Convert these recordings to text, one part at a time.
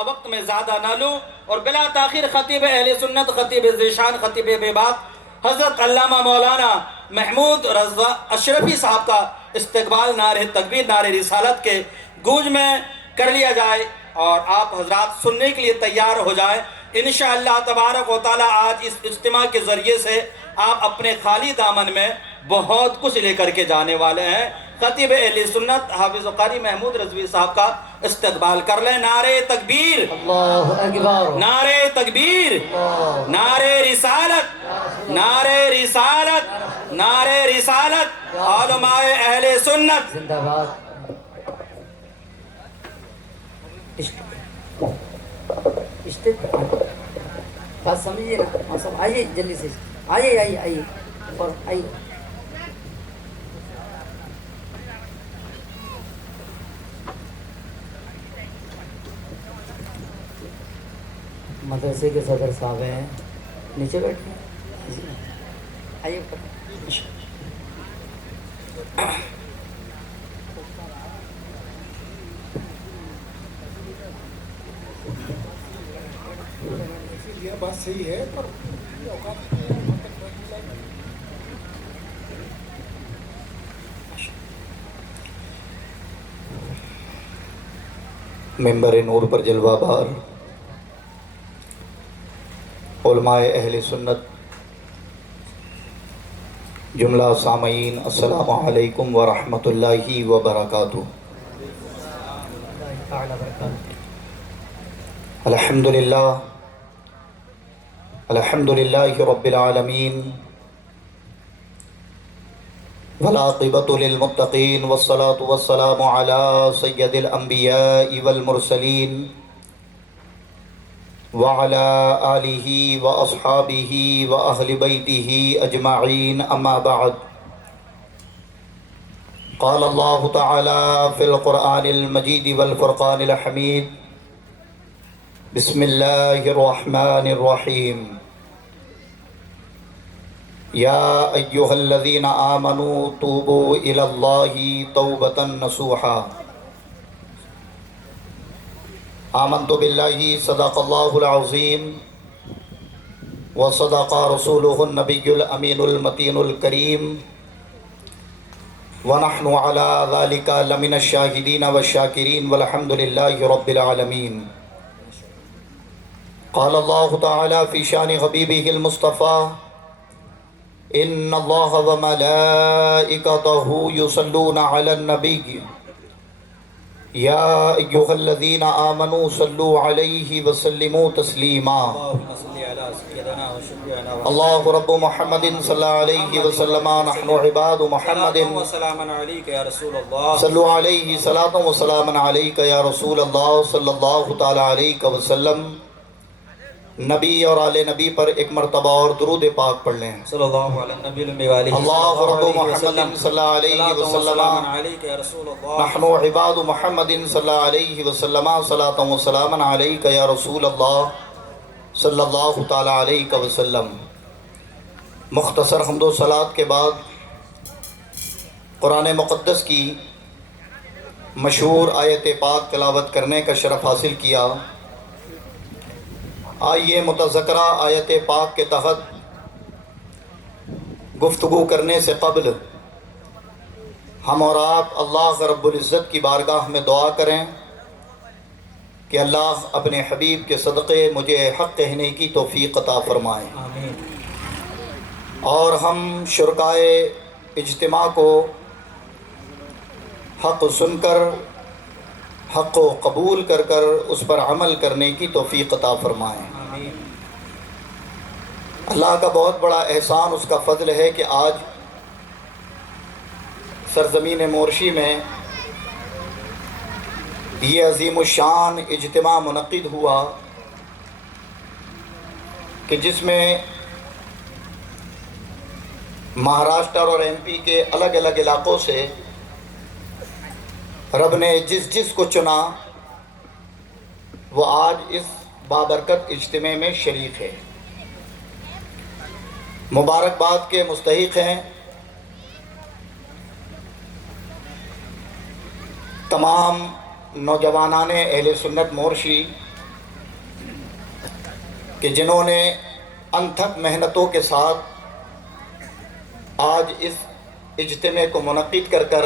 کا وقت میں زیادہ نہ لوں اور بلا تاخیر خطیب اہل سنت، خطیب ذیشان، خطیب بے باک حضرت علامہ مولانا محمود رضا اشرفی صاحب کا استقبال نعرہ تکبیر، نعرہ رسالت کے گونج میں کر لیا جائے اور آپ حضرات سننے کے لیے تیار ہو جائیں۔ انشاءاللہ تبارک و تعالی آج اس اجتماع کے ذریعے سے آپ اپنے خالی دامن میں بہت کچھ لے کر کے جانے والے ہیں۔ خطیب اہل سنت حافظ قاری محمود رضوی صاحب کا استقبال کر لیں۔ نعرہ تکبیر، اللہ اکبر، نعرہ تکبیر، نعرہ رسالت، نعرہ رسالت، نعرہ رسالت، علماء اہل سنت زندہ باد۔ بات سمجھیے نا صاحب، آئیے جلدی سے، آئیے آئیے آئیے اور آئیے۔ مدرسے کے صدر صاحب ہیں، نیچے بیٹھے ہیں، آئیے اوپر۔ یہ بات صحیح ہے پر ممبر نور پر جلوہ بار علماء اہل سنت، جملہ سامعین، السلام علیکم ورحمۃ اللہ وبرکاتہ۔ الحمدللہ الحمدللہ رب العالمین، والعاقبۃ للمتقین، والصلاة والسلام علی سید الانبیاء والمرسلین، وعلی آلہ واصحابہ واہل بیتہ اجمعین، اما بعد۔ قال اللہ تعالی فی القرآن المجید والفرقان الحمید، بسم اللہ الرحمن الرحیم، یا ایہا الذین آمنوا توبوا الی اللہ توبۃ نصوحا۔ آمنت باللہ، صدق اللہ العظیم، وصدق رسولہ النبی الامین المتین الکریم، ونحن علی ذلک لمن الشاہدین والشاکرین، والحمد للہ رب العالمین۔ قال اللہ تعالی فی شان حبیبہ المصطفیٰ، ان اللہ وملائکتہ یصلون علی النبی، یا ایہا الذین آمنوا صلوا علیہ وسلموا تسلیما۔ اللہ رب محمد صلی اللہ علیہ وسلم، نحن عباد محمد، صلوا علیہ صلاۃ و سلام علیک یا رسول اللہ صلی اللہ تعالی علیہ وسلم۔ نبی اور آل نبی پر ایک مرتبہ اور درود پاک پڑھ لیں۔ صلی اللہ علیہ نبی المی وآلہ اللہ رب محمد صلی اللہ علیہ وسلم، نحن عباد محمد صلی اللہ علیہ وسلم، صلاۃ و سلام علیک یا رسول اللہ صلی اللہ تعالی علیہ وسلم۔ مختصر حمد و صلوات کے بعد قرآن مقدس کی مشہور آیت پاک تلاوت کرنے کا شرف حاصل کیا۔ آئیے متذکرہ آیت پاک کے تحت گفتگو کرنے سے قبل ہم اور آپ اللہ رب العزت کی بارگاہ میں دعا کریں کہ اللہ اپنے حبیب کے صدقے مجھے حق کہنے کی توفیق عطا فرمائے، اور ہم شرکائے اجتماع کو حق سن کر، حق کو قبول کر کر اس پر عمل کرنے کی توفیق عطا فرمائیں۔ اللہ کا بہت بڑا احسان، اس کا فضل ہے کہ آج سرزمین مورشی میں یہ عظیم الشان اجتماع منعقد ہوا کہ جس میں مہاراشٹر اور ایم پی کے الگ الگ علاقوں سے رب نے جس کو چنا وہ آج اس بابرکت اجتماع میں شریک ہے، مبارکباد کے مستحق ہیں۔ تمام نوجوانان اہل سنت مورشی کہ جنہوں نے انتھک محنتوں کے ساتھ آج اس اجتماع کو منعقد کر کر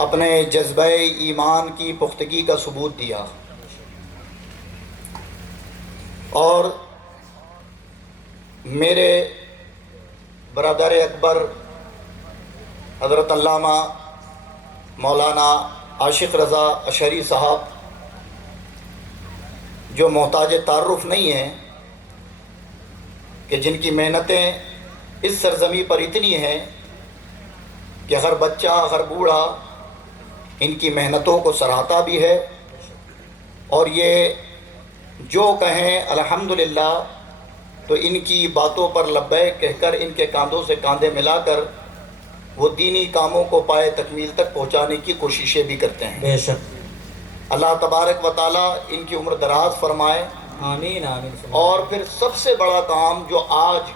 اپنے جذبہ ایمان کی پختگی کا ثبوت دیا، اور میرے برادر اکبر حضرت علامہ مولانا عاشق رضا اشعری صاحب جو محتاج تعارف نہیں ہیں، کہ جن کی محنتیں اس سرزمین پر اتنی ہیں کہ ہر بچہ ہر بوڑھا ان کی محنتوں کو سراہتا بھی ہے، اور یہ جو کہیں الحمدللہ، تو ان کی باتوں پر لبیک کہہ کر ان کے کاندھوں سے کاندھے ملا کر وہ دینی کاموں کو پائے تکمیل تک پہنچانے کی کوششیں بھی کرتے ہیں۔ بے شک۔ اللہ تبارک و تعالیٰ ان کی عمر دراز فرمائے، آمین آمین۔ اور پھر سب سے بڑا کام جو آج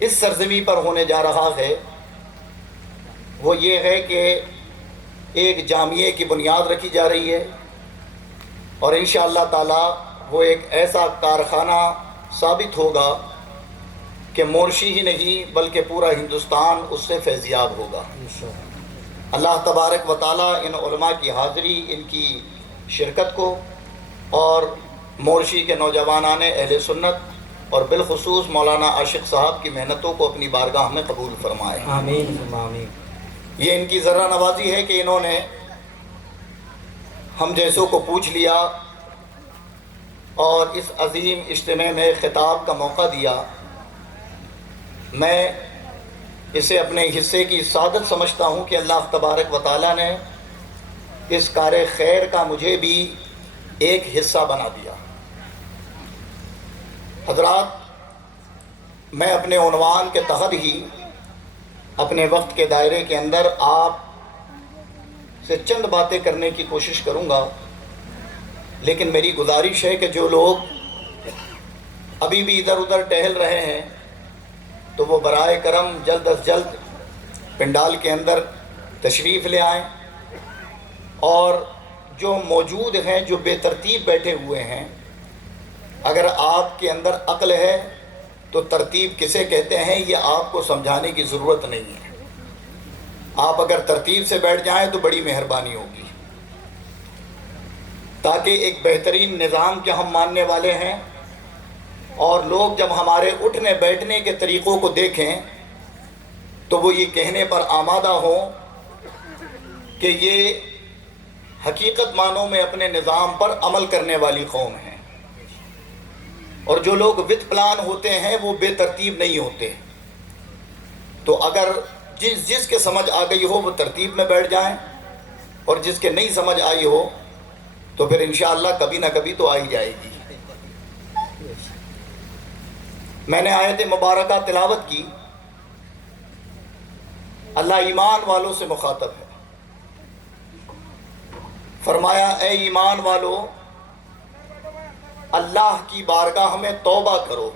اس سرزمین پر ہونے جا رہا ہے وہ یہ ہے کہ ایک جامعے کی بنیاد رکھی جا رہی ہے، اور انشاءاللہ تعالی وہ ایک ایسا کارخانہ ثابت ہوگا کہ مورشی ہی نہیں بلکہ پورا ہندوستان اس سے فیضیاب ہوگا۔ اللہ تبارک و تعالی ان علماء کی حاضری، ان کی شرکت کو اور مورشی کے نوجوانان اہل سنت اور بالخصوص مولانا عاشق صاحب کی محنتوں کو اپنی بارگاہ میں قبول فرمائے۔ آمین آمین۔ یہ ان کی ذرہ نوازی ہے کہ انہوں نے ہم جیسوں کو پوچھ لیا اور اس عظیم اجتماع میں خطاب کا موقع دیا۔ میں اسے اپنے حصے کی سعادت سمجھتا ہوں کہ اللہ تبارک و تعالیٰ نے اس کار خیر کا مجھے بھی ایک حصہ بنا دیا۔ حضرات، میں اپنے عنوان کے تحت ہی اپنے وقت کے دائرے کے اندر آپ سے چند باتیں کرنے کی کوشش کروں گا، لیکن میری گزارش ہے کہ جو لوگ ابھی بھی ادھر ادھر ٹہل رہے ہیں تو وہ برائے کرم جلد از جلد پنڈال کے اندر تشریف لے آئیں، اور جو موجود ہیں جو بے ترتیب بیٹھے ہوئے ہیں، اگر آپ کے اندر عقل ہے تو ترتیب کسے کہتے ہیں یہ آپ کو سمجھانے کی ضرورت نہیں ہے۔ آپ اگر ترتیب سے بیٹھ جائیں تو بڑی مہربانی ہوگی، تاکہ ایک بہترین نظام کے ہم ماننے والے ہیں، اور لوگ جب ہمارے اٹھنے بیٹھنے کے طریقوں کو دیکھیں تو وہ یہ کہنے پر آمادہ ہوں کہ یہ حقیقت معنوں میں اپنے نظام پر عمل کرنے والی قوم ہے، اور جو لوگ وتھ پلان ہوتے ہیں وہ بے ترتیب نہیں ہوتے۔ تو اگر جس کے سمجھ آ گئی ہو وہ ترتیب میں بیٹھ جائیں، اور جس کے نہیں سمجھ آئی ہو تو پھر انشاءاللہ کبھی نہ کبھی تو آئی جائے گی۔ میں نے آیت مبارکہ تلاوت کی، اللہ ایمان والوں سے مخاطب ہے، فرمایا اے ایمان والو اللہ کی بارگاہ میں توبہ کرو،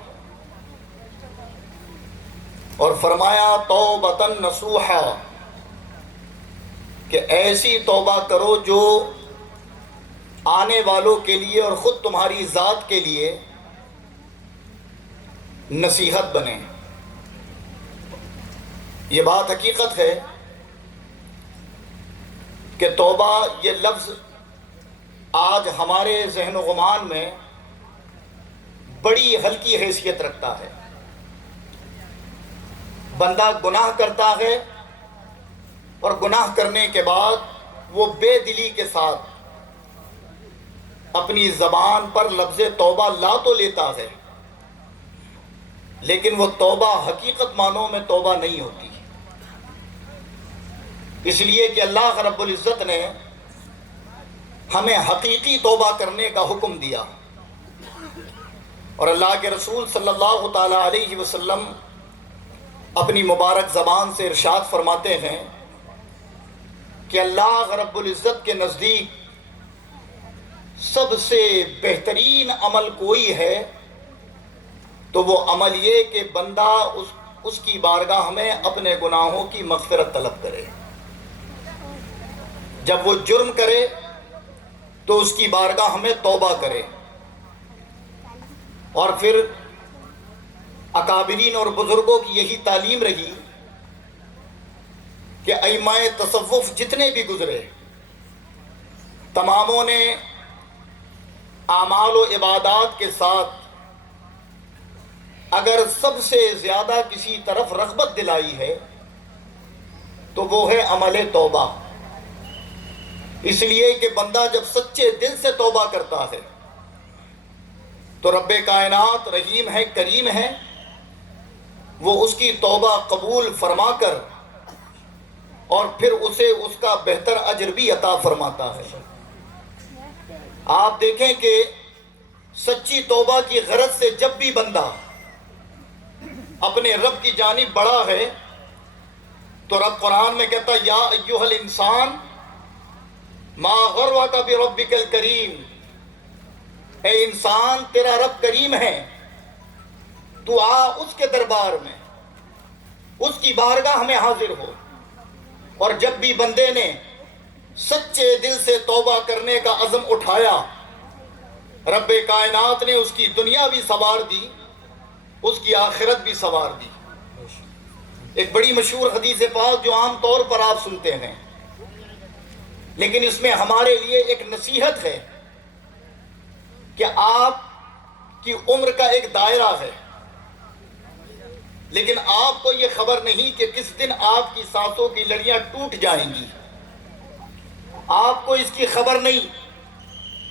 اور فرمایا توبۃ نصوحا، کہ ایسی توبہ کرو جو آنے والوں کے لیے اور خود تمہاری ذات کے لیے نصیحت بنے۔ یہ بات حقیقت ہے کہ توبہ یہ لفظ آج ہمارے ذہن و گمان میں بڑی ہلکی حیثیت رکھتا ہے۔ بندہ گناہ کرتا ہے اور گناہ کرنے کے بعد وہ بے دلی کے ساتھ اپنی زبان پر لفظ توبہ لا تو لیتا ہے، لیکن وہ توبہ حقیقت معنوں میں توبہ نہیں ہوتی، اس لیے کہ اللہ رب العزت نے ہمیں حقیقی توبہ کرنے کا حکم دیا، اور اللہ کے رسول صلی اللہ تعالی علیہ وسلم اپنی مبارک زبان سے ارشاد فرماتے ہیں کہ اللہ رب العزت کے نزدیک سب سے بہترین عمل کوئی ہے تو وہ عمل یہ کہ بندہ اس کی بارگاہ میں اپنے گناہوں کی مغفرت طلب کرے۔ جب وہ جرم کرے تو اس کی بارگاہ میں توبہ کرے، اور پھر اکابرین اور بزرگوں کی یہی تعلیم رہی کہ ائمہ تصوف جتنے بھی گزرے تماموں نے اعمال و عبادات کے ساتھ اگر سب سے زیادہ کسی طرف رغبت دلائی ہے تو وہ ہے عمل توبہ. اس لیے کہ بندہ جب سچے دل سے توبہ کرتا ہے تو رب کائنات رحیم ہے، کریم ہے، وہ اس کی توبہ قبول فرما کر اور پھر اسے اس کا بہتر اجر بھی عطا فرماتا ہے. آپ دیکھیں کہ سچی توبہ کی غرض سے جب بھی بندہ اپنے رب کی جانب بڑھا ہے تو رب قرآن میں کہتا یا ایھا الانسان ما غرک بربک الکریم، اے انسان تیرا رب کریم ہے، تو آ اس کے دربار میں، اس کی بارگاہ میں حاضر ہو. اور جب بھی بندے نے سچے دل سے توبہ کرنے کا عزم اٹھایا رب کائنات نے اس کی دنیا بھی سنوار دی، اس کی آخرت بھی سنوار دی. ایک بڑی مشہور حدیث پاک جو عام طور پر آپ سنتے ہیں، لیکن اس میں ہمارے لیے ایک نصیحت ہے کہ آپ کی عمر کا ایک دائرہ ہے، لیکن آپ کو یہ خبر نہیں کہ کس دن آپ کی سانسوں کی لڑیاں ٹوٹ جائیں گی. آپ کو اس کی خبر نہیں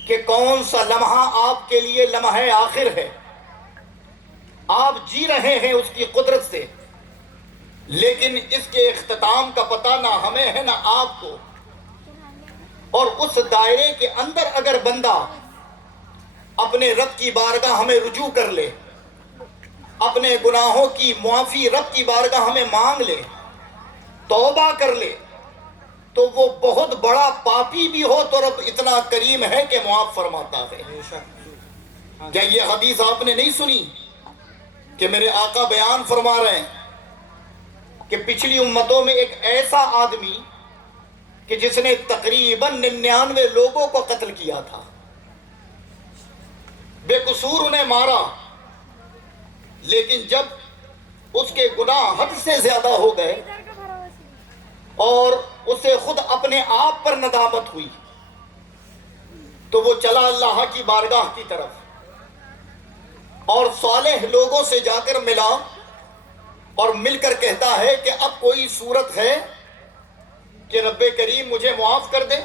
کہ کون سا لمحہ آپ کے لیے لمحہ آخر ہے. آپ جی رہے ہیں اس کی قدرت سے، لیکن اس کے اختتام کا پتہ نہ ہمیں ہے نہ آپ کو. اور اس دائرے کے اندر اگر بندہ اپنے رب کی بارگاہ ہمیں رجوع کر لے، اپنے گناہوں کی معافی رب کی بارگاہ ہمیں مانگ لے، توبہ کر لے، تو وہ بہت بڑا پاپی بھی ہو تو رب اتنا کریم ہے کہ معاف فرماتا ہے. کیا یہ حدیث آپ نے نہیں سنی کہ میرے آقا بیان فرما رہے ہیں کہ پچھلی امتوں میں ایک ایسا آدمی کہ جس نے تقریباً 99 لوگوں کو قتل کیا تھا، بے قصور انہیں مارا، لیکن جب اس کے گناہ حد سے زیادہ ہو گئے اور اسے خود اپنے آپ پر ندامت ہوئی تو وہ چلا اللہ کی بارگاہ کی طرف اور صالح لوگوں سے جا کر ملا اور مل کر کہتا ہے کہ اب کوئی صورت ہے کہ رب کریم مجھے معاف کر دے.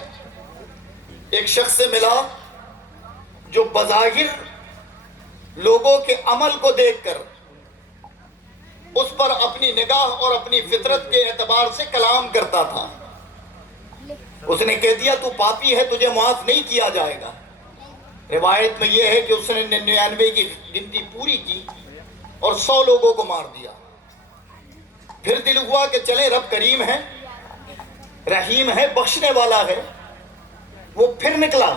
ایک شخص سے ملا جو بظاہر لوگوں کے عمل کو دیکھ کر اس پر اپنی نگاہ اور اپنی فطرت کے اعتبار سے کلام کرتا تھا. اس نے کہہ دیا تو پاپی ہے، تجھے معاف نہیں کیا جائے گا. روایت میں یہ ہے کہ اس نے 99 کی گنتی پوری کی اور 100 لوگوں کو مار دیا. پھر دل ہوا کہ چلے رب کریم ہے، رحیم ہے، بخشنے والا ہے. وہ پھر نکلا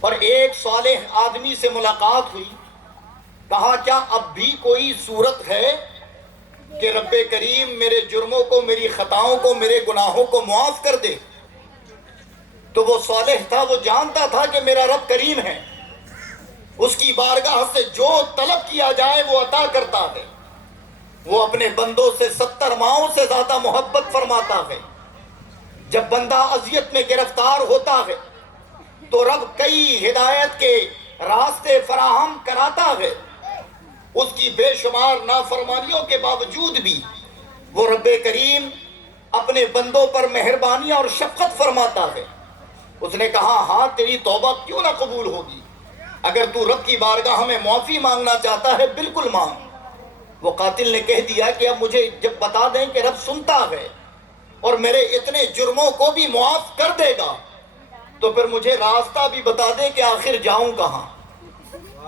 اور ایک صالح آدمی سے ملاقات ہوئی. کہا کیا اب بھی کوئی صورت ہے کہ رب کریم میرے جرموں کو، میری خطاؤں کو، میرے گناہوں کو معاف کر دے؟ تو وہ صالح تھا، وہ جانتا تھا کہ میرا رب کریم ہے، اس کی بارگاہ سے جو طلب کیا جائے وہ عطا کرتا ہے. وہ اپنے بندوں سے 70 ماؤں سے زیادہ محبت فرماتا ہے. جب بندہ اذیت میں گرفتار ہوتا ہے تو رب کئی ہدایت کے راستے فراہم کراتا ہے. اس کی بے شمار نافرمانیوں کے باوجود بھی وہ رب کریم اپنے بندوں پر مہربانی اور شفقت فرماتا ہے. اس نے کہا ہاں تیری توبہ کیوں نہ قبول ہوگی؟ اگر تو رب کی بارگاہ میں معافی مانگنا چاہتا ہے بالکل مانگ. وہ قاتل نے کہہ دیا کہ اب مجھے جب بتا دیں کہ رب سنتا ہے اور میرے اتنے جرموں کو بھی معاف کر دے گا تو پھر مجھے راستہ بھی بتا دے کہ آخر جاؤں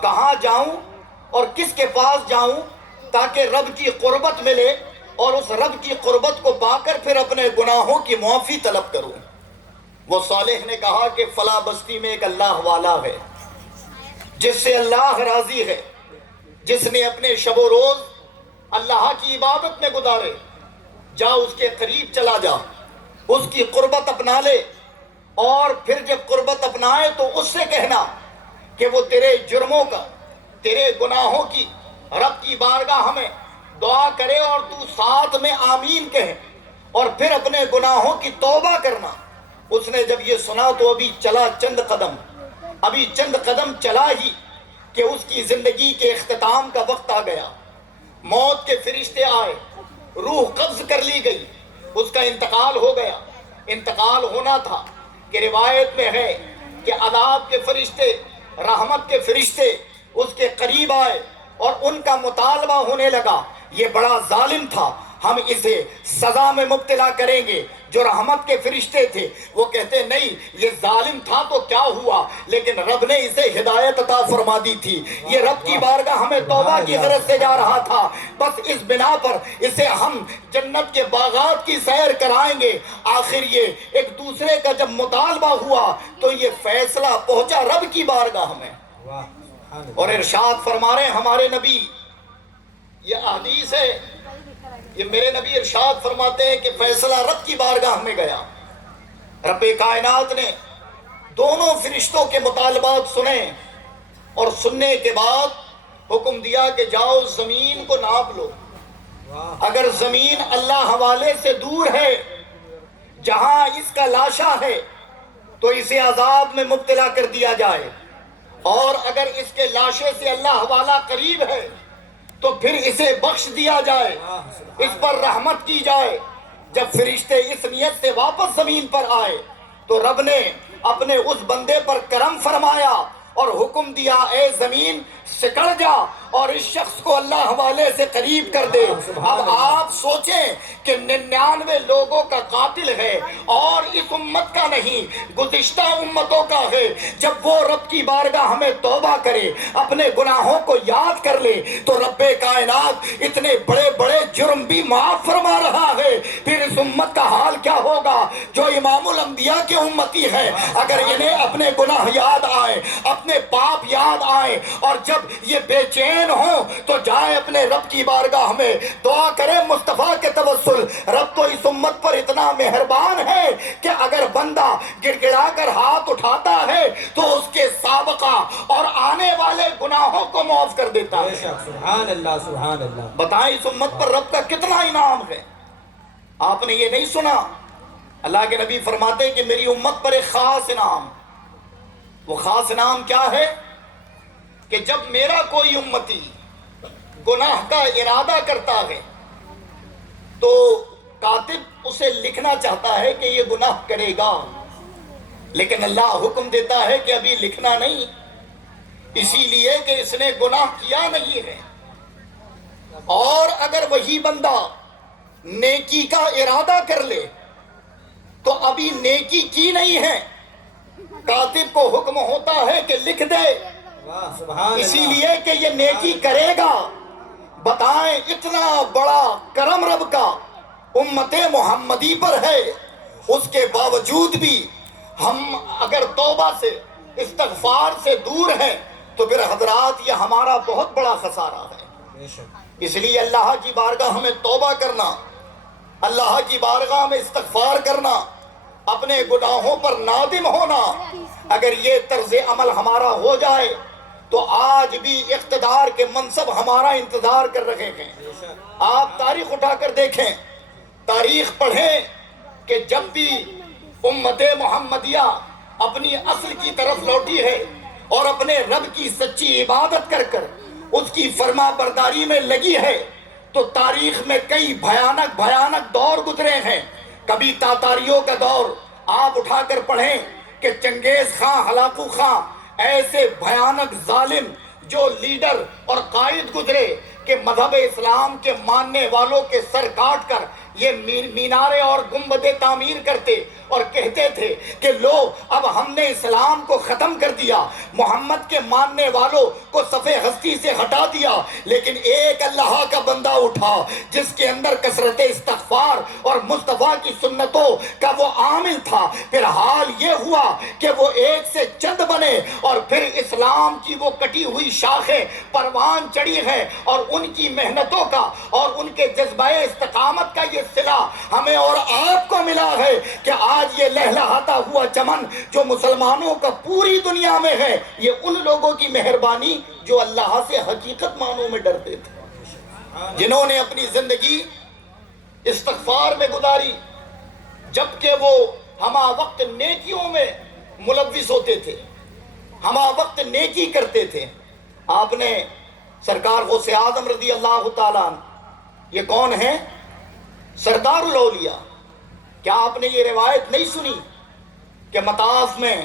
کہاں جاؤں اور کس کے پاس جاؤں تاکہ رب کی قربت ملے اور اس رب کی قربت کو پا کر پھر اپنے گناہوں کی معافی طلب کروں. وہ صالح نے کہا کہ فلاں بستی میں ایک اللہ والا ہے جس سے اللہ راضی ہے، جس نے اپنے شب و روز اللہ کی عبادت میں گزارے. جا اس کے قریب چلا جا، اس کی قربت اپنا لے، اور پھر جب قربت اپنائے تو اس سے کہنا کہ وہ تیرے جرموں کا، تیرے گناہوں کی رب کی بارگاہ میں دعا کرے اور تو ساتھ میں آمین کہے اور پھر اپنے گناہوں کی توبہ کرنا۔ اس نے جب یہ سنا تو ابھی چند قدم چلا ہی کہ اس کی زندگی کے اختتام کا وقت آ گیا۔ موت کے فرشتے آئے، روح قبض کر لی گئی، اس کا انتقال ہو گیا۔ انتقال ہونا تھا کہ روایت میں ہے کہ عذاب کے فرشتے، رحمت کے فرشتے اس کے قریب آئے اور ان کا مطالبہ ہونے لگا، یہ بڑا ظالم تھا، ہم اسے سزا میں مبتلا کریں گے۔ جو رحمت کے فرشتے تھے وہ کہتے نہیں، یہ ظالم تھا تو کیا ہوا، لیکن رب نے اسے ہدایت عطا فرما دی تھی، یہ رب کی بارگاہ ہمیں توبہ کی غرض سے جا رہا تھا، بس اس بنا پر اسے ہم جنت کے باغات کی سیر کرائیں گے۔ آخر یہ ایک دوسرے کا جب مطالبہ ہوا تو یہ فیصلہ پہنچا رب کی بارگاہ میں، اور ارشاد فرما رہے ہیں ہمارے نبی، یہ حدیث ہے، یہ میرے نبی ارشاد فرماتے ہیں کہ فیصلہ رب کی بارگاہ میں گیا۔ رب کائنات نے دونوں فرشتوں کے مطالبات سنے اور سننے کے بعد حکم دیا کہ جاؤ زمین کو ناپ لو، اگر زمین اللہ حوالے سے دور ہے جہاں اس کا لاشا ہے تو اسے عذاب میں مبتلا کر دیا جائے، اور اگر اس کے لاشے سے اللہ حوالہ قریب ہے تو پھر اسے بخش دیا جائے، اس پر رحمت کی جائے۔ جب فرشتے اس نیت سے واپس زمین پر آئے تو رب نے اپنے اس بندے پر کرم فرمایا اور حکم دیا، اے زمین سکڑ جا اور اس شخص کو اللہ حوالے سے قریب کر دے۔ اب آپ سوچیں کہ 99 لوگوں کا قاتل ہے اور اس امت کا نہیں، گزشتہ امتوں کا ہے۔ جب وہ رب کی بارگاہ ہمیں توبہ کرے، اپنے گناہوں کو یاد کر لے تو رب کائنات اتنے بڑے بڑے جرم بھی معاف فرما رہا ہے، پھر اس امت کا حال کیا ہوگا جو امام الانبیاء کے امتی ہے؟ اگر انہیں اپنے گناہ یاد آئے، اپنے پاپ یاد آئے اور جب یہ بے چین ہوں تو جائے اپنے رب کی بارگاہ میں دعا کرے مصطفیٰ کے توسل۔ رب تو اس امت پر اتنا مہربان ہے کہ اگر بندہ گڑ گڑا کر ہاتھ اٹھاتا ہے تو اس کے سابقہ اور آنے والے گناہوں کو معاف کر دیتا ہے۔ سبحان اللہ، سبحان اللہ۔ بتائیں اس امت پر رب کا کتنا انعام ہے۔ آپ نے یہ نہیں سنا، اللہ کے نبی فرماتے ہیں کہ میری امت پر ایک خاص انعام، وہ خاص انعام کیا ہے کہ جب میرا کوئی امتی گناہ کا ارادہ کرتا ہے تو کاتب اسے لکھنا چاہتا ہے کہ یہ گناہ کرے گا، لیکن اللہ حکم دیتا ہے کہ ابھی لکھنا نہیں، اسی لیے کہ اس نے گناہ کیا نہیں ہے۔ اور اگر وہی بندہ نیکی کا ارادہ کر لے تو ابھی نیکی کی نہیں ہے، کاتب کو حکم ہوتا ہے کہ لکھ دے، اسی لیے کہ یہ نیکی کرے گا۔ بتائیں اتنا بڑا کرم رب کا امت محمدی پر ہے، اس کے باوجود بھی ہم اگر توبہ سے استغفار سے دور ہیں تو پھر حضرات یہ ہمارا بہت بڑا خسارہ ہے۔ اس لیے اللہ کی بارگاہ میں توبہ کرنا، اللہ کی بارگاہ میں استغفار کرنا، اپنے گناہوں پر نادم ہونا، اگر یہ طرز عمل ہمارا ہو جائے تو آج بھی اقتدار کے منصب ہمارا انتظار کر رہے ہیں۔ آپ تاریخ اٹھا کر دیکھیں، تاریخ پڑھیں کہ جب بھی امت محمدیہ اپنی اصل کی طرف لوٹی ہے اور اپنے رب کی سچی عبادت کر کر اس کی فرما برداری میں لگی ہے تو تاریخ میں کئی بھیانک دور گزرے ہیں۔ کبھی تاتاریوں کا دور آپ اٹھا کر پڑھیں کہ چنگیز خان، ہلاکو خان، ایسے بھیانک ظالم جو لیڈر اور قائد گزرے کہ مذہب اسلام کے ماننے والوں کے سر کاٹ کر یہ مینارے اور گنبدیں تعمیر کرتے اور کہتے تھے کہ لو اب ہم نے اسلام کو ختم کر دیا، محمد کے ماننے والوں کو صفِ ہستی سے ہٹا دیا، لیکن ایک اللہ کا بندہ اٹھا جس کے اندر کثرت استغفار اور مصطفیٰ کی سنتوں کا وہ عامل تھا۔ پھر حال یہ ہوا کہ وہ ایک سے چند بنے اور پھر اسلام کی وہ کٹی ہوئی شاخیں پروان چڑھی ہیں اور ان کی محنتوں کا اور ان کے جذبہ استقامت کا یہ صلہ ہمیں اور آپ کو ملا ہے کہ آج یہ لہلہاتا ہوا چمن جو مسلمانوں کا پوری دنیا میں ہے، یہ ان لوگوں کی مہربانی جو اللہ سے حقیقت معنوں میں ڈرتے تھے، جنہوں نے اپنی زندگی استغفار میں گزاری، جبکہ وہ ہمہ وقت نیکیوں میں ملوث ہوتے تھے، ہمہ وقت نیکی کرتے تھے۔ آپ نے سرکار غوث اعظم رضی اللہ تعالیٰ عنہ، یہ کون ہیں؟ سردار الاولیاء۔ کیا آپ نے یہ روایت نہیں سنی کہ مطاف میں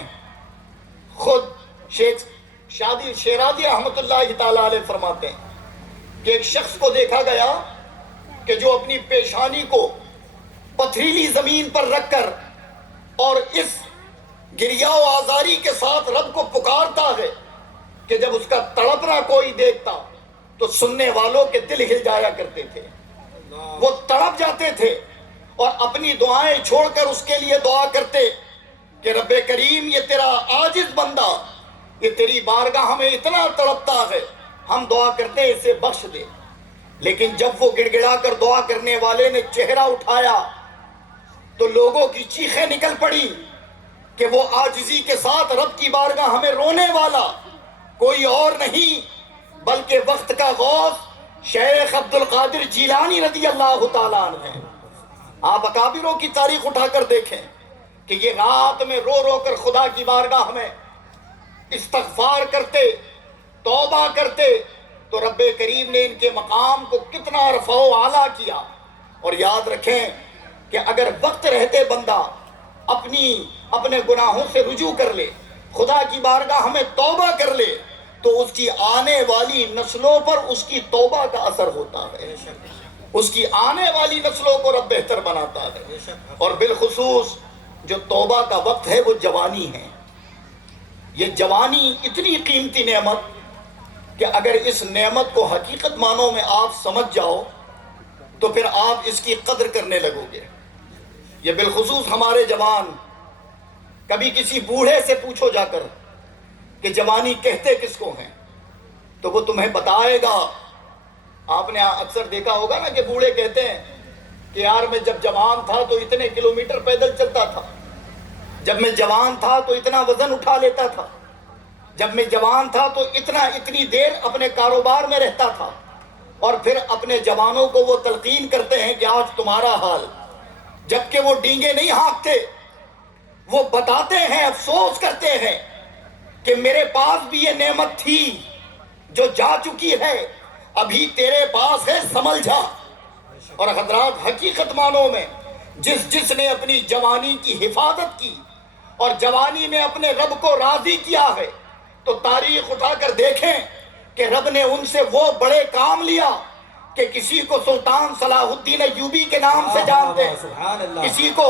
خود شیخ شادی شیرازی رحمت اللہ تعالیٰ علیہ فرماتے ہیں کہ ایک شخص کو دیکھا گیا کہ جو اپنی پیشانی کو پتھریلی زمین پر رکھ کر اور اس گریہ و آزاری کے ساتھ رب کو پکارتا ہے کہ جب اس کا تڑپنا کوئی دیکھتا تو سننے والوں کے دل ہل جایا کرتے تھے، وہ تڑپ جاتے تھے اور اپنی دعائیں چھوڑ کر اس کے لیے دعا کرتے کہ رب کریم یہ تیرا عاجز بندہ، یہ تیری بارگاہ ہمیں اتنا تڑپتا ہے، ہم دعا کرتے ہیں اسے بخش دے۔ لیکن جب وہ گڑ گڑا کر دعا کرنے والے نے چہرہ اٹھایا تو لوگوں کی چیخیں نکل پڑی کہ وہ عاجزی کے ساتھ رب کی بارگاہ ہمیں رونے والا کوئی اور نہیں بلکہ وقت کا غوث شیخ عبد القادر جیلانی رضی اللہ تعالیٰ عنہ ہیں۔ آپ اکابروں کی تاریخ اٹھا کر دیکھیں کہ یہ رات میں رو رو کر خدا کی بارگاہ میں استغفار کرتے، توبہ کرتے، تو رب کریم نے ان کے مقام کو کتنا رفع و اعلیٰ کیا۔ اور یاد رکھیں کہ اگر وقت رہتے بندہ اپنے گناہوں سے رجوع کر لے، خدا کی بارگاہ ہمیں توبہ کر لے، تو اس کی آنے والی نسلوں پر اس کی توبہ کا اثر ہوتا ہے، اس کی آنے والی نسلوں کو رب بہتر بناتا ہے۔ اور بالخصوص جو توبہ کا وقت ہے وہ جوانی ہے۔ یہ جوانی اتنی قیمتی نعمت کہ اگر اس نعمت کو حقیقت معنوں میں آپ سمجھ جاؤ تو پھر آپ اس کی قدر کرنے لگو گے۔ یہ بالخصوص ہمارے جوان، کبھی کسی بوڑھے سے پوچھو جا کر کہ جوانی کہتے کس کو ہیں تو وہ تمہیں بتائے گا۔ آپ نے اکثر دیکھا ہوگا نا کہ بوڑھے کہتے ہیں کہ یار میں جب جوان تھا تو اتنے کلومیٹر پیدل چلتا تھا، جب میں جوان تھا تو اتنا وزن اٹھا لیتا تھا، جب میں جوان تھا تو اتنی دیر اپنے کاروبار میں رہتا تھا۔ اور پھر اپنے جوانوں کو وہ تلقین کرتے ہیں کہ آج تمہارا حال، جبکہ وہ ڈینگے نہیں ہانکتے، وہ بتاتے ہیں، افسوس کرتے ہیں کہ میرے پاس بھی یہ نعمت تھی جو جا چکی ہے، ابھی تیرے پاس ہے، سنبھل جا۔ اور حضرات حقیقت معنوں میں جس نے اپنی جوانی کی حفاظت کی اور جوانی میں اپنے رب کو راضی کیا ہے تو تاریخ اٹھا کر دیکھیں کہ رب نے ان سے وہ بڑے کام لیا کہ کسی کو سلطان صلاح الدین ایوبی کے نام سے جانتے ہیں، کسی کو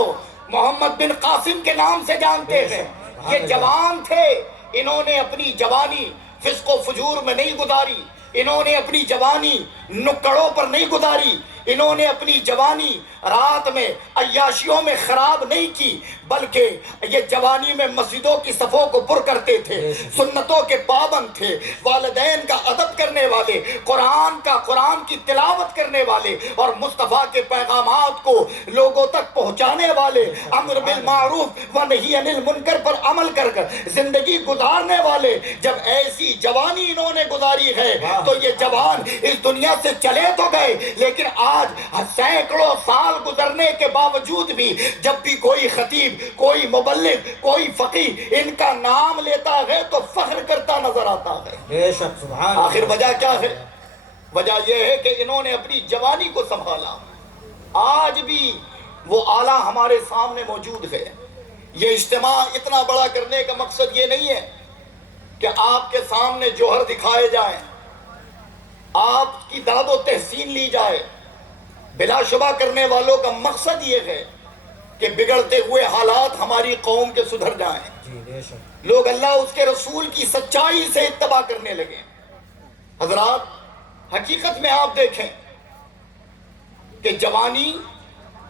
محمد بن قاسم کے نام سے جانتے ہیں۔ یہ جوان تھے، انہوں نے اپنی جوانی فسق و فجور میں نہیں گزاری، انہوں نے اپنی جوانی نکڑوں پر نہیں گزاری، انہوں نے اپنی جوانی رات میں عیاشیوں میں خراب نہیں کی، بلکہ یہ جوانی میں مسجدوں کی صفوں کو پر کرتے تھے، سنتوں کے پابند تھے، والدین کا ادب کرنے والے، قرآن کی تلاوت کرنے والے اور مصطفیٰ کے پیغامات کو لوگوں تک پہنچانے والے، امر بالمعروف و نہی عن المنکر پر عمل کر زندگی گزارنے والے۔ جب ایسی جوانی انہوں نے گزاری ہے تو یہ جوان اس دنیا سے چلے تو گئے، لیکن آج سینکڑوں سال گزرنے کے باوجود بھی جب بھی کوئی خطیب، کوئی مبلغ، کوئی فقیہ ان کا نام لیتا ہے تو فخر کرتا نظر آتا ہے۔ آخر وجہ کیا ہے؟ وجہ یہ ہے کہ انہوں نے اپنی جوانی کو سنبھالا۔ آج بھی وہ آلہ ہمارے سامنے موجود ہے۔ یہ اجتماع اتنا بڑا کرنے کا مقصد یہ نہیں ہے کہ آپ کے سامنے جوہر دکھائے جائیں، آپ کی داد و تحسین لی جائے۔ بلا شبہ کرنے والوں کا مقصد یہ ہے کہ بگڑتے ہوئے حالات ہماری قوم کے سدھر جائیں، لوگ اللہ اس کے رسول کی سچائی سے اتباع کرنے لگیں۔ حضرات حقیقت میں آپ دیکھیں کہ جوانی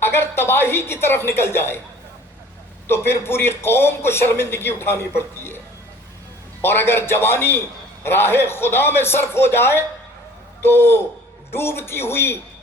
اگر تباہی کی طرف نکل جائے تو پھر پوری قوم کو شرمندگی اٹھانی پڑتی ہے، اور اگر جوانی راہ خدا میں صرف ہو جائے تو ڈوبتی ہوئی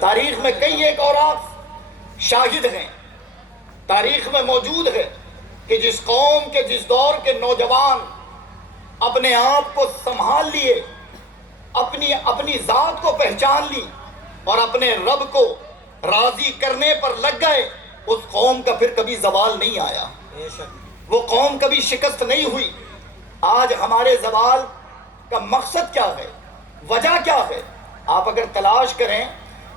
تاریخ میں کئی ایک اور آپ شاہد ہیں، تاریخ میں موجود ہے کہ جس قوم کے جس دور کے نوجوان اپنے آپ کو سنبھال لیے، اپنی ذات کو پہچان لی اور اپنے رب کو راضی کرنے پر لگ گئے، اس قوم کا پھر کبھی زوال نہیں آیا، وہ قوم کبھی شکست نہیں ہوئی۔ آج ہمارے زوال کا مقصد کیا ہے، وجہ کیا ہے؟ آپ اگر تلاش کریں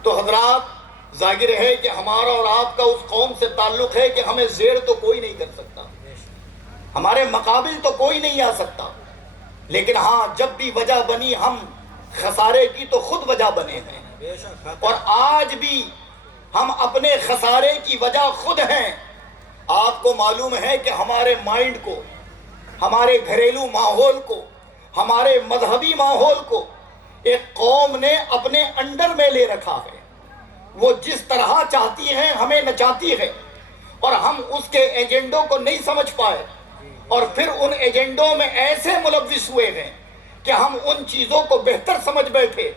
تو حضرات ظاہر ہے کہ ہمارا اور آپ کا اس قوم سے تعلق ہے کہ ہمیں زیر تو کوئی نہیں کر سکتا، ہمارے مقابل تو کوئی نہیں آ سکتا، لیکن ہاں جب بھی وجہ بنی ہم خسارے کی تو خود وجہ بنے ہیں، اور آج بھی ہم اپنے خسارے کی وجہ خود ہیں۔ آپ کو معلوم ہے کہ ہمارے مائنڈ کو، ہمارے گھریلو ماحول کو، ہمارے مذہبی ماحول کو ایک قوم نے اپنے انڈر میں لے رکھا ہے، وہ جس طرح چاہتی ہے ہمیں نچاتی ہے، اور ہم اس کے ایجنڈوں کو نہیں سمجھ پائے، اور پھر ان ایجنڈوں میں ایسے ملوث ہوئے ہیں کہ ہم ان چیزوں کو بہتر سمجھ بیٹھے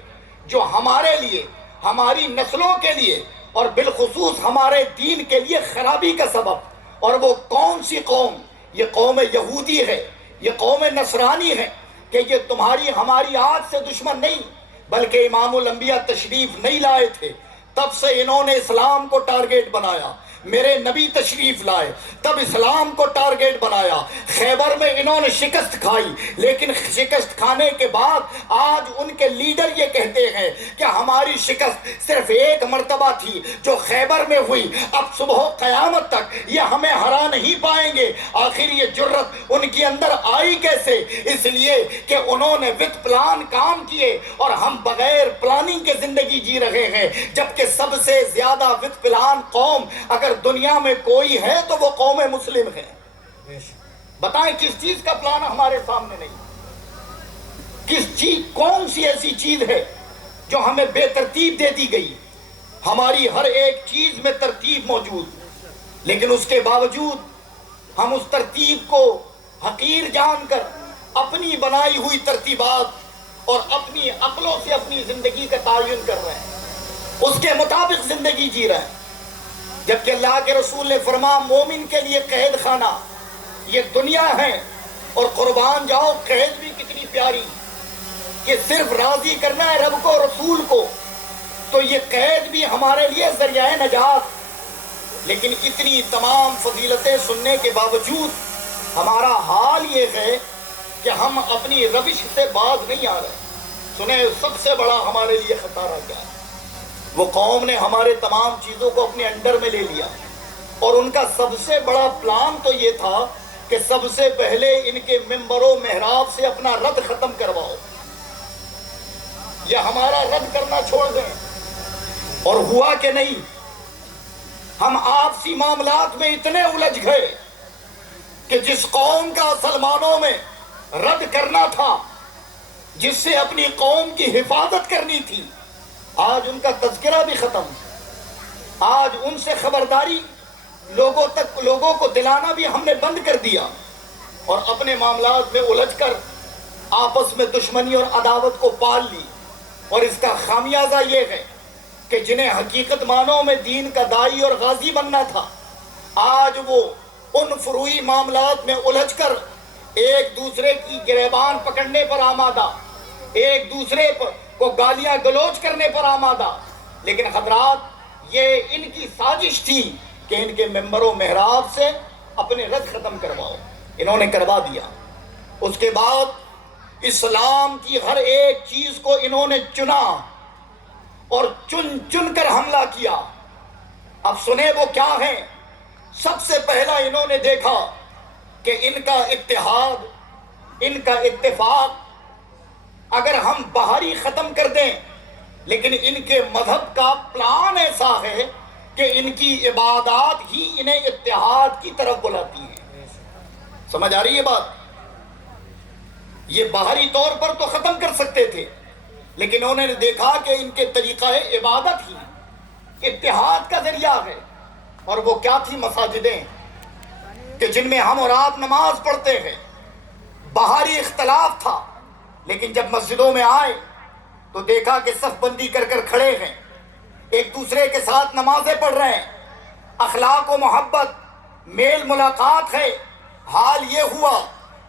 جو ہمارے لیے، ہماری نسلوں کے لیے اور بالخصوص ہمارے دین کے لیے خرابی کا سبب۔ اور وہ کون سی قوم؟ یہ قوم یہودی ہے، یہ قوم نصرانی ہے، کہ یہ تمہاری ہماری آج سے دشمن نہیں، بلکہ امام الانبیاء تشریف نہیں لائے تھے تب سے انہوں نے اسلام کو ٹارگیٹ بنایا، میرے نبی تشریف لائے تب اسلام کو ٹارگیٹ بنایا، خیبر میں انہوں نے شکست کھائی، لیکن شکست کھانے کے بعد آج ان کے لیڈر یہ کہتے ہیں کہ ہماری شکست صرف ایک مرتبہ تھی جو خیبر میں ہوئی، اب صبح قیامت تک یہ ہمیں ہرا نہیں پائیں گے۔ آخر یہ جرت ان کے اندر آئی کیسے؟ اس لیے کہ انہوں نے وتھ پلان کام کیے اور ہم بغیر پلاننگ کے زندگی جی رہے ہیں، جبکہ سب سے زیادہ وتھ پلان قوم اگر دنیا میں کوئی ہے تو وہ قوم مسلم ہے۔ بتائیں کس چیز کا پلان ہمارے سامنے نہیں؟ کس چیز، کون سی ایسی چیز ہے جو ہمیں بے ترتیب دے دی گئی؟ ہماری ہر ایک چیز میں ترتیب موجود، لیکن اس کے باوجود ہم اس ترتیب کو حقیر جان کر اپنی بنائی ہوئی ترتیبات اور اپنی عقلوں سے اپنی زندگی کا تعین کر رہے ہیں، اس کے مطابق زندگی جی رہے ہیں، جبکہ اللہ کے رسول نے فرمایا مومن کے لیے قید خانہ یہ دنیا ہے، اور قربان جاؤ قید بھی کتنی پیاری کہ صرف راضی کرنا ہے رب کو رسول کو، تو یہ قید بھی ہمارے لیے ذریعہ نجات۔ لیکن اتنی تمام فضیلتیں سننے کے باوجود ہمارا حال یہ ہے کہ ہم اپنی روش سے باز نہیں آ رہے۔ سنیں سب سے بڑا ہمارے لیے خطرہ کیا ہے؟ وہ قوم نے ہمارے تمام چیزوں کو اپنے انڈر میں لے لیا، اور ان کا سب سے بڑا پلان تو یہ تھا کہ سب سے پہلے ان کے ممبر و محراب سے اپنا رد ختم کرواؤ، یا ہمارا رد کرنا چھوڑ دیں۔ اور ہوا کہ نہیں، ہم آپسی معاملات میں اتنے الجھ گئے کہ جس قوم کا مسلمانوں میں رد کرنا تھا، جس سے اپنی قوم کی حفاظت کرنی تھی، آج ان کا تذکرہ بھی ختم، آج ان سے خبرداری لوگوں کو دلانا بھی ہم نے بند کر دیا، اور اپنے معاملات میں الجھ کر آپس میں دشمنی اور عداوت کو پال لی۔ اور اس کا خامیازہ یہ ہے کہ جنہیں حقیقت معنوں میں دین کا داعی اور غازی بننا تھا، آج وہ ان فروعی معاملات میں الجھ کر ایک دوسرے کی گریبان پکڑنے پر آمادہ، ایک دوسرے کو گالیاں گلوچ کرنے پر آمادہ۔ لیکن حضرات یہ ان کی سازش تھی کہ ان کے ممبر و محراب سے اپنے رد ختم کرواؤ، انہوں نے کروا دیا۔ اس کے بعد اسلام کی ہر ایک چیز کو انہوں نے چنا اور چن کر حملہ کیا۔ اب سنیں وہ کیا ہیں۔ سب سے پہلا انہوں نے دیکھا کہ ان کا اتحاد، ان کا اتفاق اگر ہم باہری ختم کر دیں، لیکن ان کے مذہب کا پلان ایسا ہے کہ ان کی عبادات ہی انہیں اتحاد کی طرف بلاتی ہیں۔ سمجھ آ رہی ہے بات؟ یہ باہری طور پر تو ختم کر سکتے تھے، لیکن انہوں نے دیکھا کہ ان کے طریقہ عبادت ہی اتحاد کا ذریعہ ہے۔ اور وہ کیا تھی؟ مساجدیں، کہ جن میں ہم اور آپ نماز پڑھتے ہیں۔ باہری اختلاف تھا، لیکن جب مسجدوں میں آئے تو دیکھا کہ صف بندی کر کر کھڑے ہیں، ایک دوسرے کے ساتھ نمازیں پڑھ رہے ہیں، اخلاق و محبت، میل ملاقات ہے۔ حال یہ ہوا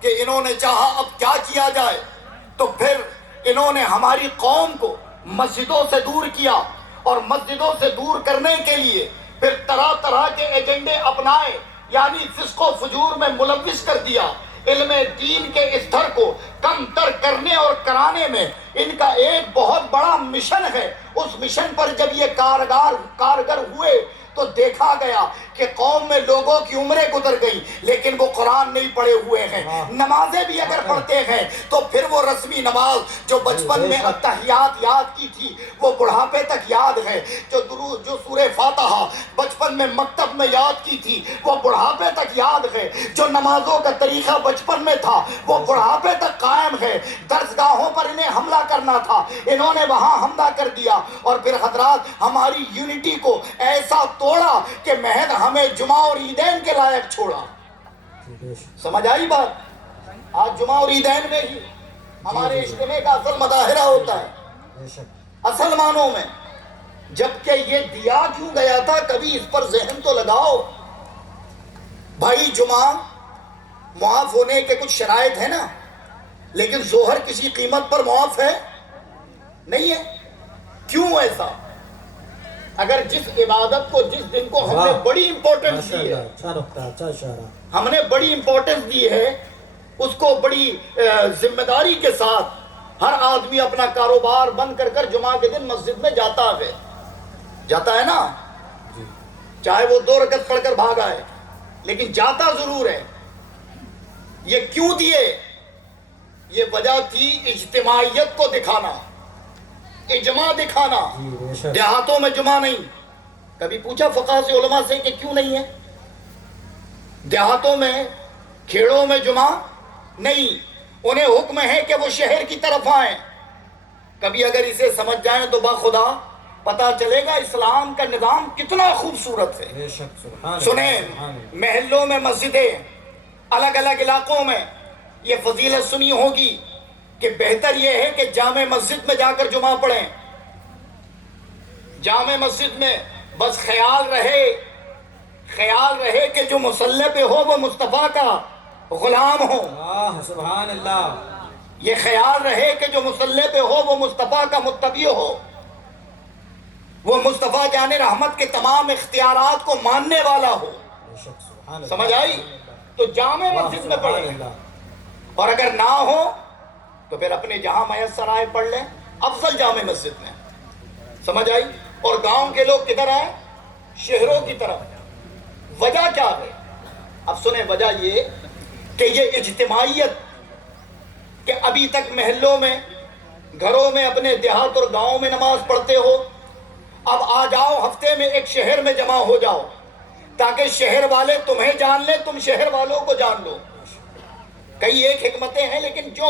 کہ انہوں نے چاہا اب کیا کیا جائے، تو پھر انہوں نے ہماری قوم کو مسجدوں سے دور کیا، اور مسجدوں سے دور کرنے کے لیے پھر طرح طرح کے ایجنڈے اپنائے، یعنی فسق و فجور میں ملوث کر دیا۔ علم دین کے استر کو کم تر کرنے اور کرانے میں ان کا ایک بہت بڑا مشن ہے۔ اس مشن پر جب یہ کارگر ہوئے تو دیکھا گیا کہ قوم میں لوگوں کی عمریں گزر گئی لیکن وہ قرآن نہیں پڑھے ہوئے ہیں، نمازیں بھی اگر پڑھتے ہیں تو پھر وہ رسمی نماز جو بچپن میں اتحیات یاد کی تھی وہ بڑھاپے تک یاد ہے، جو سورہ فاتحہ بچپن میں مکتب میں یاد کی تھی وہ بڑھاپے تک یاد ہے، جو نمازوں کا طریقہ بچپن میں تھا وہ بڑھاپے تک قائم ہے۔ درسگاہوں پر انہیں حملہ کرنا تھا، انہوں نے وہاں حملہ کر دیا، اور پھر حضرات ہماری یونٹی کو ایسا توڑا کہ محض ہمیں جمعہ اور عیدین کے لائق چھوڑا۔ سمجھ آئی بات؟ آج جمعہ اور عیدین میں ہی ہمارے اجتماع کا اصل مظاہرہ ہوتا ہے، اصل معنوں میں۔ جبکہ یہ دیا کیوں گیا تھا، کبھی اس پر ذہن تو لگاؤ۔ بھائی جمعہ معاف ہونے کے کچھ شرائط ہیں نا، لیکن ظہر کسی قیمت پر معاف ہے نہیں ہے۔ کیوں ایسا؟ اگر جس عبادت کو، جس دن کو ہم نے بڑی امپورٹنس دی ہے، ہم نے بڑی امپورٹنس دی ہے، اس کو بڑی ذمہ داری کے ساتھ ہر آدمی اپنا کاروبار بند کر کر جمعہ کے دن مسجد میں جاتا ہے نا، چاہے وہ 2 رکعت پڑھ کر بھاگا ہے لیکن جاتا ضرور ہے۔ یہ کیوں دیے؟ یہ وجہ تھی اجتماعیت کو دکھانا، اجماع دکھانا۔ دیہاتوں میں جمعہ نہیں، کبھی پوچھا فقہ سے، علماء سے کہ کیوں نہیں ہے؟ دیہاتوں میں، کھیڑوں میں جمعہ نہیں، انہیں حکم ہے کہ وہ شہر کی طرف آئیں۔ کبھی اگر اسے سمجھ جائیں تو باخدا پتا چلے گا اسلام کا نظام کتنا خوبصورت ہے۔ سنیں، محلوں میں مسجدیں، الگ الگ علاقوں میں یہ فضیلت سنی ہوگی کہ بہتر یہ ہے کہ جامع مسجد میں جا کر جمعہ پڑھیں۔ جامع مسجد میں بس خیال رہے کہ جو مصلی پہ ہو وہ مصطفیٰ کا غلام ہو۔ سبحان اللہ۔ یہ خیال رہے کہ جو مصلی پہ ہو وہ مصطفیٰ کا متبع ہو، وہ مصطفیٰ جان رحمت کے تمام اختیارات کو ماننے والا ہو۔ سمجھ آئی؟ تو جامع مسجد میں پڑھیں، اور اگر نہ ہو تو پھر اپنے جہاں میسر آئے پڑھ لیں، افضل جامع مسجد میں۔ سمجھ آئی؟ اور گاؤں کے لوگ کدھر آئے؟ شہروں کی طرف۔ وجہ کیا ہے؟ اب سنیں، وجہ یہ کہ یہ اجتماعیت کہ ابھی تک محلوں میں، گھروں میں، اپنے دیہات اور گاؤں میں نماز پڑھتے ہو، اب آ جاؤ ہفتے میں ایک شہر میں جمع ہو جاؤ تاکہ شہر والے تمہیں جان لیں، تم شہر والوں کو جان لو۔ کئی ایک حکمتیں ہیں لیکن جو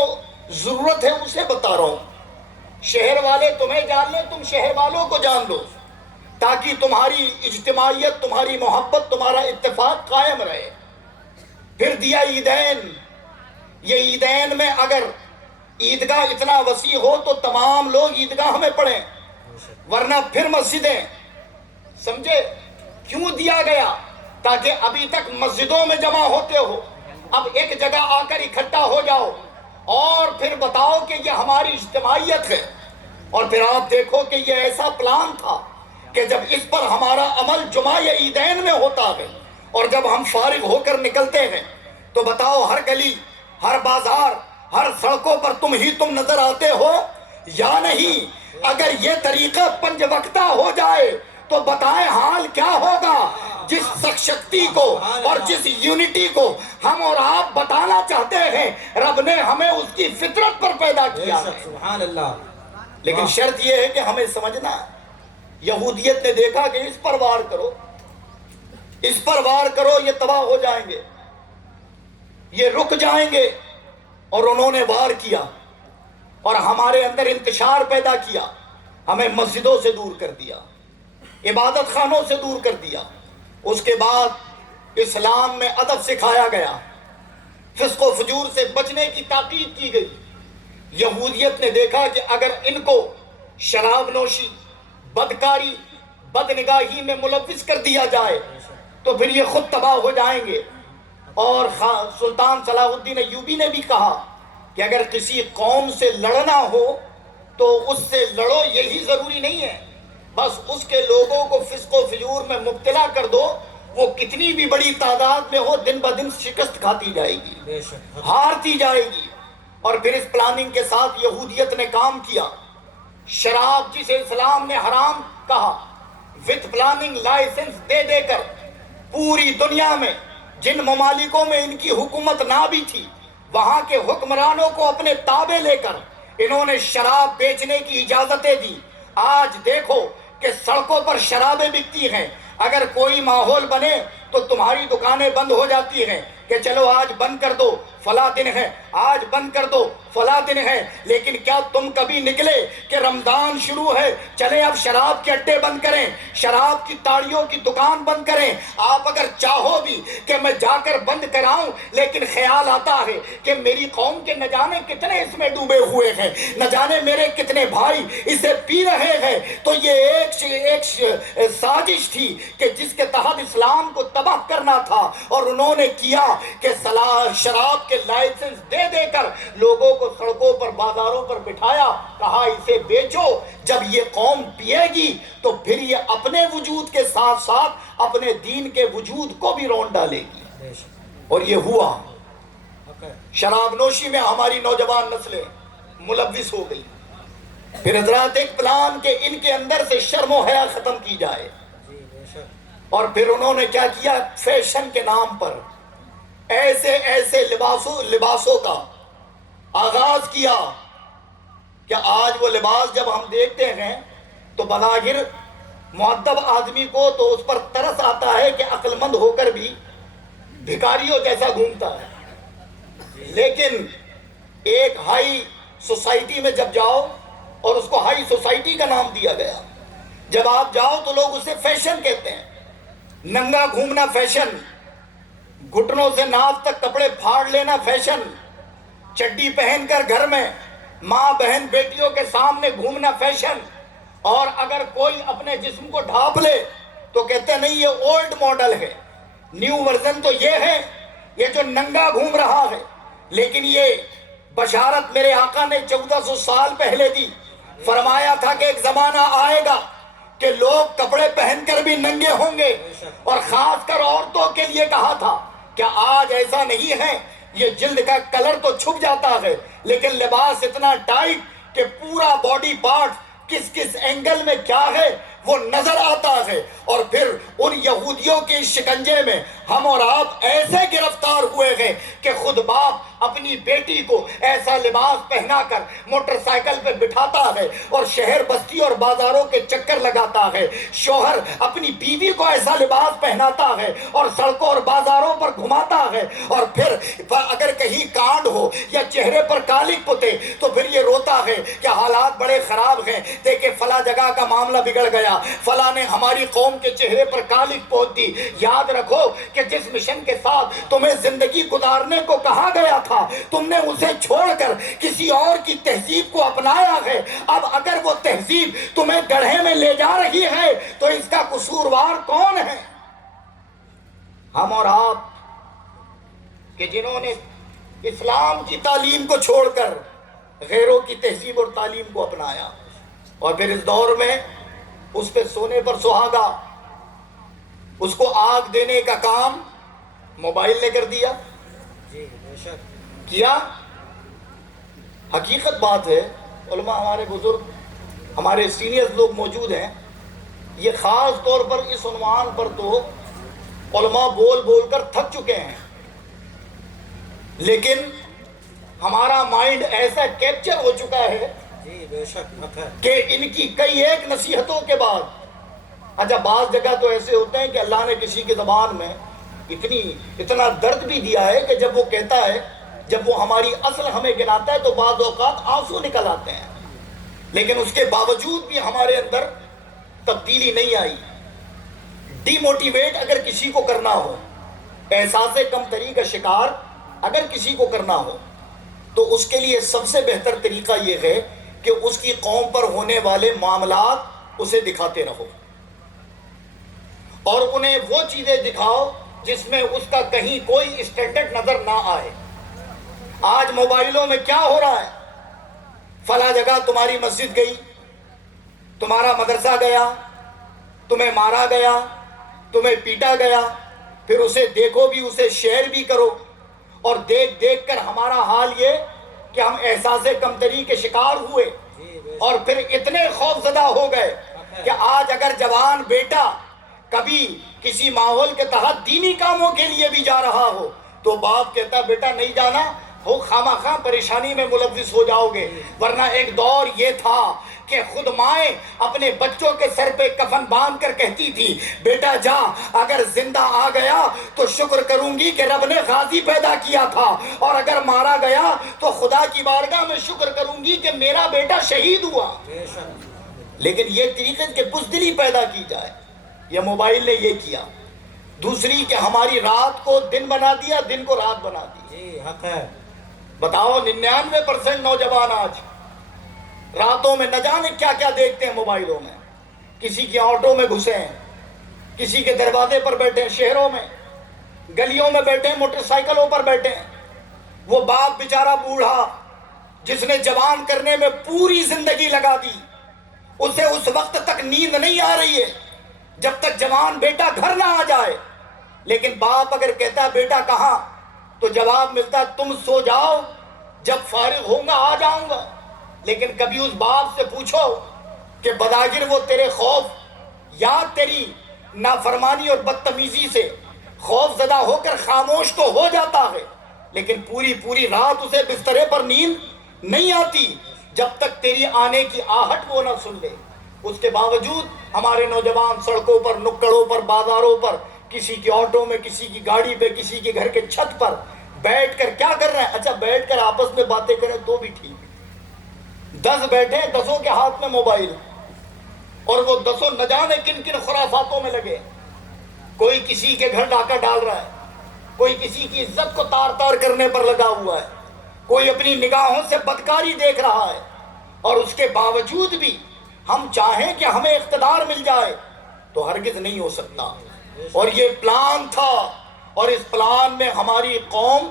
ضرورت ہے اسے بتا رہا ہوں۔ شہر والے تمہیں جان لیں، تم شہر والوں کو جان لو، تاکہ تمہاری اجتماعیت، تمہاری محبت، تمہارا اتفاق قائم رہے۔ پھر دیا عیدین۔ یہ عیدین میں اگر عیدگاہ اتنا وسیع ہو تو تمام لوگ عیدگاہ میں پڑھیں، ورنہ پھر مسجدیں۔ سمجھے کیوں دیا گیا؟ تاکہ ابھی تک مسجدوں میں جمع ہوتے ہو، اب ایک جگہ آ کر اکٹھا ہو جاؤ اور پھر بتاؤ کہ یہ ہماری اجتماعیت ہے۔ اور پھر آپ دیکھو کہ یہ ایسا پلان تھا کہ جب اس پر ہمارا عمل جمعہ یا عیدین میں ہوتا ہے اور جب ہم فارغ ہو کر نکلتے ہیں تو بتاؤ ہر گلی، ہر بازار، ہر سڑکوں پر تم نظر آتے ہو یا نہیں؟ اگر یہ طریقہ 5 وقتہ ہو جائے تو بتائیں حال کیا ہوگا؟ جس شکتی کو اور جس یونٹی کو ہم اور آپ بتانا چاہتے ہیں، رب نے ہمیں اس کی فطرت پر پیدا کیا ہے۔ سبحان اللہ۔ لیکن شرط یہ ہے کہ ہمیں سمجھنا، یہودیت نے دیکھا کہ اس پر وار کرو، اس پر وار کرو، یہ تباہ ہو جائیں گے، یہ رک جائیں گے، اور انہوں نے وار کیا اور ہمارے اندر انتشار پیدا کیا، ہمیں مسجدوں سے دور کر دیا، عبادت خانوں سے دور کر دیا۔ اس کے بعد اسلام میں ادب سکھایا گیا، فسق و فجور سے بچنے کی تاکید کی گئی، یہودیت نے دیکھا کہ اگر ان کو شراب نوشی، بدکاری، بدنگاہی میں ملوث کر دیا جائے تو پھر یہ خود تباہ ہو جائیں گے. اور سلطان صلاح الدین ایوبی نے بھی کہا کہ اگر کسی قوم سے لڑنا ہو تو اس سے لڑو، یہی ضروری نہیں ہے، بس اس کے لوگوں کو فسق و فجور میں مبتلا کر دو، وہ کتنی بھی بڑی تعداد میں ہو دن بدن شکست کھاتی جائے گی، ہارتی جائے گی. اور پھر اس پلاننگ کے ساتھ یہودیت نے کام کیا. شراب جسے اسلام نے حرام کہا، وتھ پلاننگ لائسنس دے دے کر پوری دنیا میں جن ممالکوں میں ان کی حکومت نہ بھی تھی وہاں کے حکمرانوں کو اپنے تابع لے کر انہوں نے شراب بیچنے کی اجازتیں دی. آج دیکھو کہ سڑکوں پر شرابیں بکتی ہیں. اگر کوئی ماحول بنے تو تمہاری دکانیں بند ہو جاتی ہیں کہ چلو آج بند کر دو، فلاں دن ہے، آج بند کر دو، فلاں دن ہے. لیکن کیا تم کبھی نکلے کہ رمضان شروع ہے، چلیں اب شراب کے اڈے بند کریں، شراب کی تاڑیوں کی دکان بند کریں؟ آپ اگر چاہو بھی کہ میں جا کر بند کراؤں، لیکن خیال آتا ہے کہ میری قوم کے نہ جانے کتنے اس میں ڈوبے ہوئے ہیں، نہ جانے میرے کتنے بھائی اسے پی رہے ہیں. تو یہ ایک سازش تھی کہ جس کے تحت اسلام کو تباہ کرنا تھا، اور انہوں نے کیا کہ شراب کے لائسنس دے دے کر لوگوں کو سڑکوں پر بازاروں پر بٹھایا، کہا اسے بیچو. جب یہ قوم پیے گی تو پھر یہ اپنے وجود کے ساتھ ساتھ اپنے دین کے وجود کو بھی رون ڈالے گی. اور یہ ہوا. شراب نوشی میں ہماری نوجوان نسلیں ملوث ہو گئی. پھر حضرات ایک پلان کہ ان کے اندر سے شرم و حیا ختم کی جائے. اور پھر انہوں نے کیا کیا؟ فیشن کے نام پر ایسے ایسے لباسوں کا آغاز کیا کہ آج وہ لباس جب ہم دیکھتے ہیں تو بظاہر مؤدب آدمی کو تو اس پر ترس آتا ہے کہ عقل مند ہو کر بھی بھکاریوں جیسا گھومتا ہے. لیکن ایک ہائی سوسائٹی میں جب جاؤ، اور اس کو ہائی سوسائٹی کا نام دیا گیا، جب آپ جاؤ تو لوگ اسے فیشن کہتے ہیں. ننگا گھومنا فیشن، گھٹنوں سے ناف تک کپڑے پھاڑ لینا فیشن، چڈی پہن کر گھر میں ماں بہن بیٹیوں کے سامنے گھومنا فیشن. اور اگر کوئی اپنے جسم کو ڈھانپ لے تو کہتے ہیں نہیں یہ اولڈ ماڈل ہے، نیو ورژن تو یہ ہے، یہ جو ننگا گھوم رہا ہے. لیکن یہ بشارت میرے آقا نے 1400 سال پہلے دی. فرمایا تھا کہ ایک زمانہ آئے گا کہ لوگ کپڑے پہن کر بھی ننگے ہوں گے، اور خاص کر عورتوں کے لیے کہا تھا. کیا آج ایسا نہیں ہے؟ یہ جلد کا کلر تو چھپ جاتا ہے لیکن لباس اتنا ٹائٹ کہ پورا باڈی پارٹ کس کس اینگل میں کیا ہے وہ نظر آتا ہے. اور پھر ان یہودیوں کے شکنجے میں ہم اور آپ ایسے گرفتار ہوئے ہیں کہ خود باپ اپنی بیٹی کو ایسا لباس پہنا کر موٹر سائیکل پہ بٹھاتا ہے اور شہر بستی اور بازاروں کے چکر لگاتا ہے. شوہر اپنی بیوی کو ایسا لباس پہناتا ہے اور سڑکوں اور بازاروں پر گھماتا ہے. اور پھر اگر کہیں کانڈ ہو یا چہرے پر کالک پوتے تو پھر یہ روتا ہے کہ حالات بڑے خراب ہیں، دیکھیں فلاں جگہ کا معاملہ بگڑ گیا، فلاں نے ہماری قوم کے چہرے پر کالک پوت دی. یاد رکھو کہ جس مشن کے ساتھ تمہیں زندگی گزارنے کو کہا گیا تھا تم نے اسے چھوڑ کر کسی اور کی تہذیب کو اپنایا ہے. اب اگر وہ تہذیب تمہیں گڑھے میں لے جا رہی ہے تو اس کا قصوروار کون ہے؟ ہم اور آپ کہ جنہوں نے اسلام کی تعلیم کو چھوڑ کر غیروں کی تہذیب اور تعلیم کو اپنایا. اور پھر اس دور میں اس پہ سونے پر سہاگا، اس کو آگ دینے کا کام موبائل نے کر دیا. کیا حقیقت بات ہے. علماء ہمارے بزرگ، ہمارے سینئرز لوگ موجود ہیں، یہ خاص طور پر اس عنوان پر تو علماء بول بول کر تھک چکے ہیں. لیکن ہمارا مائنڈ ایسا کیپچر ہو چکا ہے کہ ان کی کئی ایک نصیحتوں کے بعد، اچھا بعض جگہ تو ایسے ہوتے ہیں کہ اللہ نے کسی کی زبان میں اتنا درد بھی دیا ہے کہ جب وہ کہتا ہے، جب وہ ہماری اصل ہمیں گناتا ہے تو بعض اوقات آنسو نکل آتے ہیں. لیکن اس کے باوجود بھی ہمارے اندر تبدیلی نہیں آئی. ڈی موٹیویٹ اگر کسی کو کرنا ہو، احساس کمتری کا شکار اگر کسی کو کرنا ہو تو اس کے لیے سب سے بہتر طریقہ یہ ہے کہ اس کی قوم پر ہونے والے معاملات اسے دکھاتے رہو، اور انہیں وہ چیزیں دکھاؤ جس میں اس کا کہیں کوئی اسٹینڈرڈ نظر نہ آئے۔ آج موبائلوں میں کیا ہو رہا ہے؟ فلاں جگہ تمہاری مسجد گئی، تمہارا مدرسہ گیا، تمہیں مارا گیا، تمہیں پیٹا گیا، پھر اسے دیکھو بھی، اسے شیئر بھی کرو، اور دیکھ دیکھ کر ہمارا حال یہ کہ ہم احساس کمتری کے شکار ہوئے، اور پھر اتنے خوف زدہ ہو گئے کہ آج اگر جوان بیٹا کبھی کسی ماحول کے تحت دینی کاموں کے لیے بھی جا رہا ہو تو باپ کہتا بیٹا نہیں جانا، ہو خواہ پریشانی میں ملوث ہو جاؤ گے۔ ورنہ ایک دور یہ تھا کہ خود مائیں اپنے بچوں کے سر پہ کفن باندھ کر کہتی تھی بیٹا جا، اگر زندہ آ گیا تو شکر کروں گی کہ رب نے غازی پیدا کیا تھا، اور اگر مارا گیا تو خدا کی بارگاہ میں شکر کروں گی کہ میرا بیٹا شہید ہوا۔ لیکن یہ طریقے کہ بزدلی پیدا کی جائے، یہ موبائل نے یہ کیا۔ دوسری کہ ہماری رات کو دن بنا دیا، دن کو رات بنا دی۔ حق ہے۔ بتاؤ 99% نوجوان آج راتوں میں نہ جانے کیا کیا دیکھتے ہیں موبائلوں میں، کسی کی آٹو میں گھسے ہیں، کسی کے دروازے پر بیٹھے ہیں، شہروں میں گلیوں میں بیٹھے ہیں، موٹر سائیکلوں پر بیٹھے ہیں۔ وہ باپ بیچارہ بوڑھا جس نے جوان کرنے میں پوری زندگی لگا دی، اسے اس وقت تک نیند نہیں آ رہی ہے جب تک جوان بیٹا گھر نہ آ جائے۔ لیکن باپ اگر کہتا بیٹا کہاں، تو جواب ملتا تم سو جاؤ، جب فارغ ہوں گا آ جاؤں گا۔ لیکن کبھی اس باپ سے پوچھو کہ بظاہر وہ تیرے خوف یا تیری نافرمانی اور بدتمیزی سے خوف زدہ ہو کر خاموش تو ہو جاتا ہے، لیکن پوری رات اسے بسترے پر نیند نہیں آتی جب تک تیری آنے کی آہٹ وہ نہ سن لے۔ اس کے باوجود ہمارے نوجوان سڑکوں پر، نکڑوں پر، بازاروں پر، کسی کی آٹو میں، کسی کی گاڑی پہ، کسی کے گھر کے چھت پر بیٹھ کر کیا کر رہے ہیں؟ اچھا بیٹھ کر آپس میں باتیں کریں تو بھی ٹھیک، 10 بیٹھے، 10 کے ہاتھ میں موبائل، اور وہ 10 نہ جانے کن کن خرافاتوں میں لگے۔ کوئی کسی کے گھر ڈاکہ ڈال رہا ہے، کوئی کسی کی عزت کو تار تار کرنے پر لگا ہوا ہے، کوئی اپنی نگاہوں سے بدکاری دیکھ رہا ہے، اور اس کے باوجود بھی ہم چاہیں کہ ہمیں اقتدار مل جائے تو ہرگز نہیں ہو سکتا۔ اور یہ پلان تھا، اور اس پلان میں ہماری قوم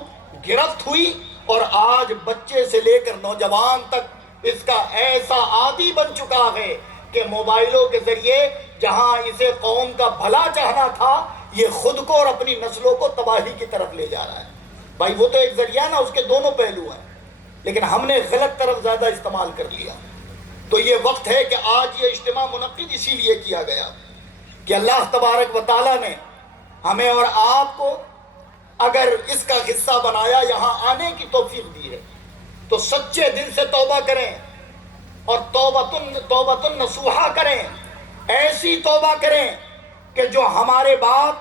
گرفت ہوئی، اور آج بچے سے لے کر نوجوان تک اس کا ایسا عادی بن چکا ہے کہ موبائلوں کے ذریعے جہاں اسے قوم کا بھلا چاہنا تھا، یہ خود کو اور اپنی نسلوں کو تباہی کی طرف لے جا رہا ہے۔ بھائی وہ تو ایک ذریعہ نا، اس کے دونوں پہلو ہیں، لیکن ہم نے غلط طرف زیادہ استعمال کر لیا۔ تو یہ وقت ہے کہ آج یہ اجتماع منعقد اسی لیے کیا گیا کہ اللہ تبارک و تعالیٰ نے ہمیں اور آپ کو اگر اس کا حصہ بنایا، یہاں آنے کی توفیق دی ہے، تو سچے دل سے توبہ کریں، اور توبۃ نصوحہ کریں، ایسی توبہ کریں کہ جو ہمارے باپ،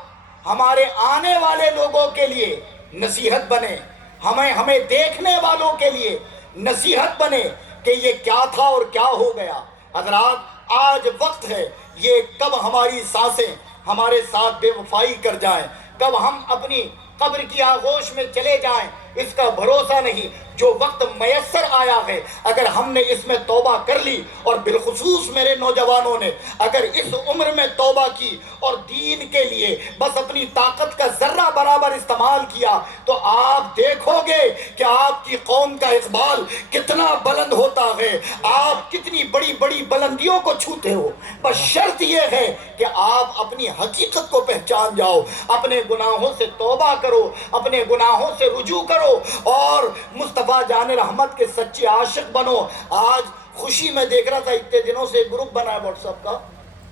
ہمارے آنے والے لوگوں کے لیے نصیحت بنے، ہمیں دیکھنے والوں کے لیے نصیحت بنے کہ یہ کیا تھا اور کیا ہو گیا۔ حضرات آج وقت ہے، یہ کب ہماری سانسیں ہمارے ساتھ بے وفائی کر جائیں، کب ہم اپنی قبر کی آغوش میں چلے جائیں، اس کا بھروسہ نہیں۔ جو وقت میسر آیا ہے، اگر ہم نے اس میں توبہ کر لی، اور بالخصوص میرے نوجوانوں نے اگر اس عمر میں توبہ کی اور دین کے لیے بس اپنی طاقت کا ذرہ برابر استعمال کیا، تو آپ دیکھو گے کہ آپ کی قوم کا اقبال کتنا بلند ہوتا ہے، آپ کتنی بڑی بڑی بلندیوں کو چھوتے ہو۔ بس شرط یہ ہے کہ آپ اپنی حقیقت کو پہچان جاؤ، اپنے گناہوں سے توبہ کرو، اپنے گناہوں سے رجوع کرو، اور مصطفیٰ جان رحمت کے سچے عاشق بنو۔ آج خوشی میں دیکھ رہا تھا، اتنے دنوں سے گروپ بنا ہے واٹس ایپ کا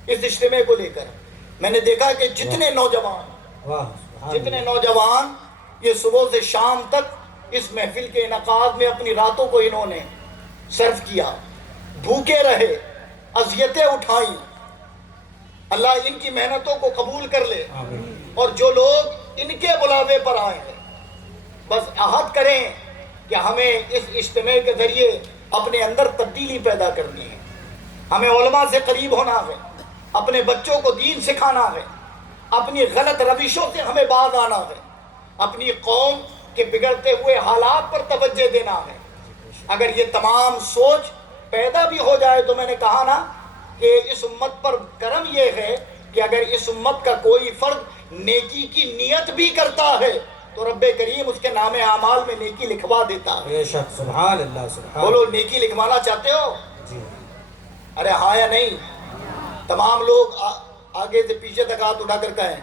اس اجتماع کو لے کر، میں نے دیکھا کہ جتنے نوجوان یہ صبح سے شام تک اس محفل کے انعقاد میں اپنی راتوں کو انہوں نے صرف کیا، بھوکے رہے، اذیتیں اٹھائیں، اللہ ان کی محنتوں کو قبول کر لے۔ اور جو لوگ ان کے بلاوے پر آئے ہیں، بس عہد کریں کہ ہمیں اس اجتماع کے ذریعے اپنے اندر تبدیلی پیدا کرنی ہے، ہمیں علماء سے قریب ہونا ہے، اپنے بچوں کو دین سکھانا ہے، اپنی غلط روشوں سے ہمیں باز آنا ہے، اپنی قوم کہ بگڑتے ہوئے حالات پر توجہ دینا ہے. اگر یہ تمام سوچ پیدا بھی ہو جائے تو میں نے کہا نا کہ اس امت پر کرم یہ ہے کہ اگر اس امت کا کوئی فرد نیکی کی نیت بھی کرتا ہے تو رب کریم اس کے نام اعمال میں نیکی لکھوا دیتا ہے. بے شک. سبحان اللہ. سبحان بولو نیکی لکھوانا چاہتے ہو؟ جی. ارے ہاں یا نہیں؟ تمام لوگ آگے سے پیچھے تک ہاتھ اٹھا کر کہیں.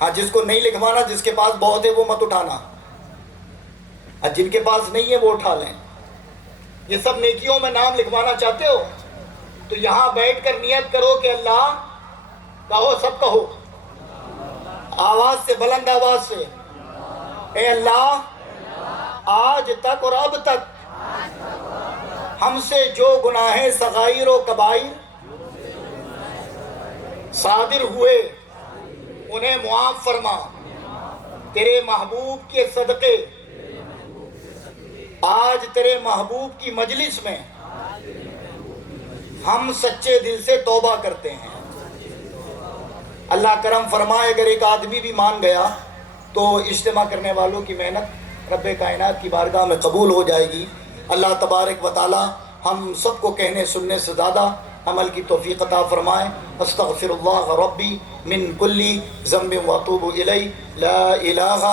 ہاں جس کو نہیں لکھوانا، جس کے پاس بہت ہے وہ مت اٹھانا، اور جن کے پاس نہیں ہے وہ اٹھا لیں. یہ سب نیکیوں میں نام لکھوانا چاہتے ہو تو یہاں بیٹھ کر نیت کرو کہ اللہ، کہو، سب کہو آواز سے، بلند آواز سے، اے اللہ آج تک اور اب تک ہم سے جو گناہ صغائر و کبائر صادر ہوئے انہیں معاف فرما. تیرے محبوب کے صدقے آج تیرے محبوب کی مجلس میں ہم سچے دل سے توبہ کرتے ہیں. اللہ کرم فرمائے اگر ایک آدمی بھی مان گیا تو اجتماع کرنے والوں کی محنت رب کائنات کی بارگاہ میں قبول ہو جائے گی. اللہ تبارک و تعالی ہم سب کو کہنے سننے سے زیادہ عمل کی توفیق عطا فرمائے. استغفر اللہ ربی من کلی ذنب واتوب الیہ، لا الہ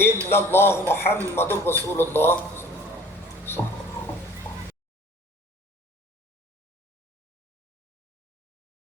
الا اللہ محمد رسول اللہ.